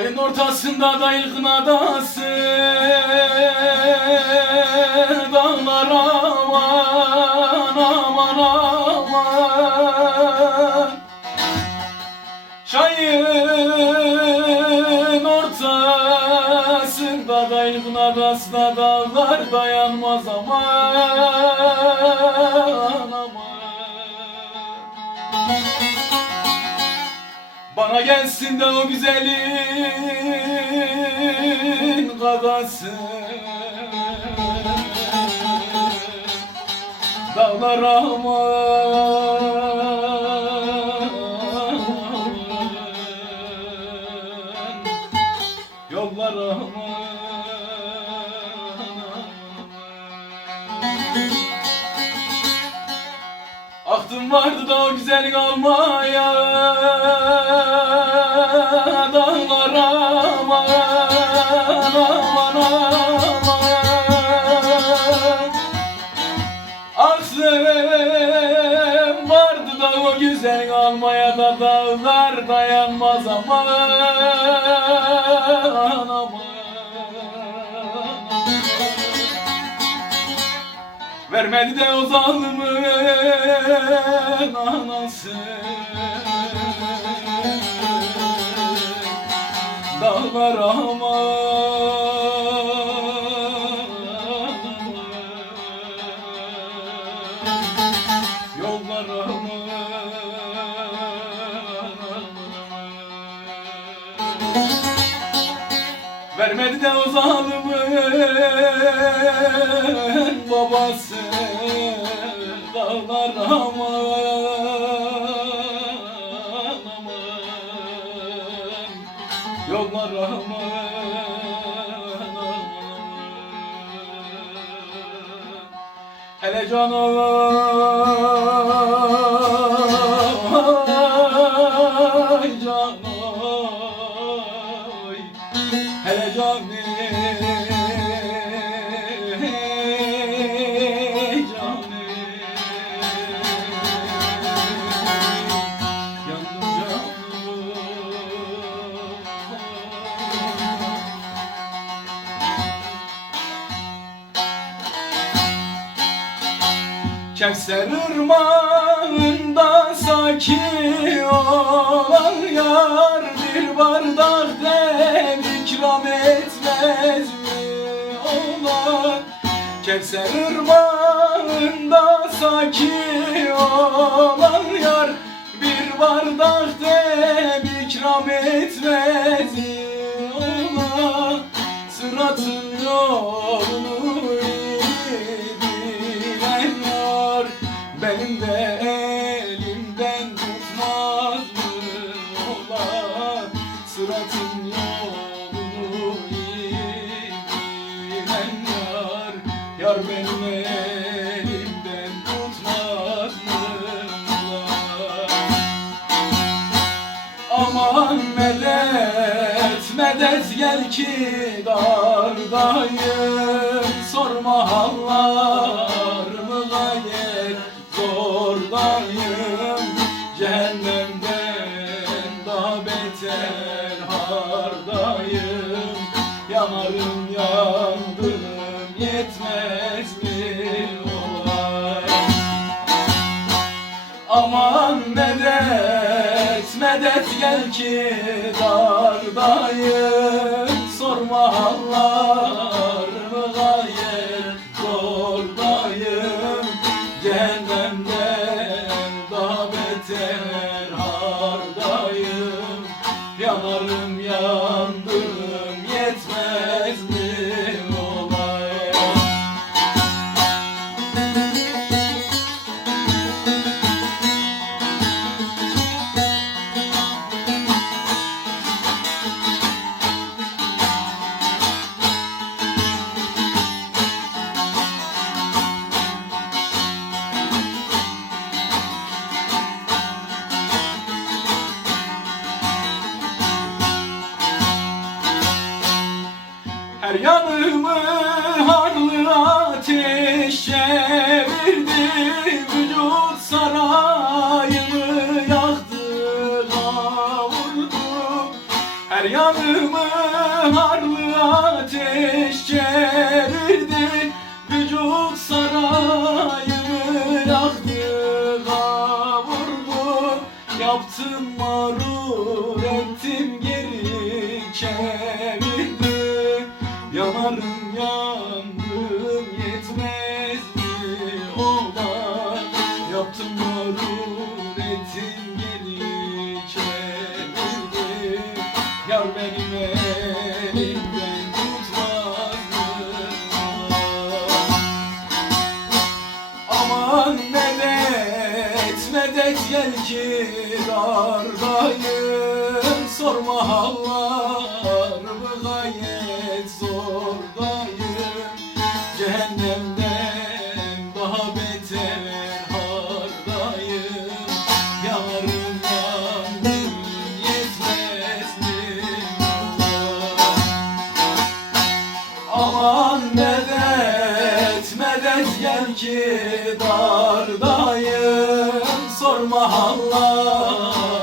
Çayın ortasında da ilkın adası Dağlar aman aman aman. Çayın ortasında da ilkın adası da Dağlar dayanmaz aman aman bana gelsin de o güzelin kadası Dağlar aman Yollar aman Aklım vardı da o güzel kalmaya Dağlar aman aman aman Aklım vardı da o güzel kalmaya da Dağlar dayanmaz aman aman Vermedi de o zalimin anası. Dağlar aman Vermedi de o zalimin babası Dağlar aman aman Yollar aman aman Hele canay Kevser ırmağında saki olan yar Bir bardak dem ikram etmez mi ola Kevser ırmağında saki olan yar Bir bardak dem ikram etmez mi yar? Benim elimden tutmaz mı Aman medet, medet gel ki dardayım. Sorma hallarımı gayet zordayım ki dardayım Her yanımı harlı ateş çevirdi Vücut sarayımı yaktı kavurdu. Her yanımı harlı ateş çevirdi Vücut sarayımı yaktı kavurdu. Yaptım mağrur ettim geri çevirdi Yandım yetmez mi? Ola Yaptım mağrur ettim geri çevirdi Yar benim elimden tutmaz? Aman medet, medet gel ki dardayım Sorma hallarımı gel ki dardayım Sorma hallarımı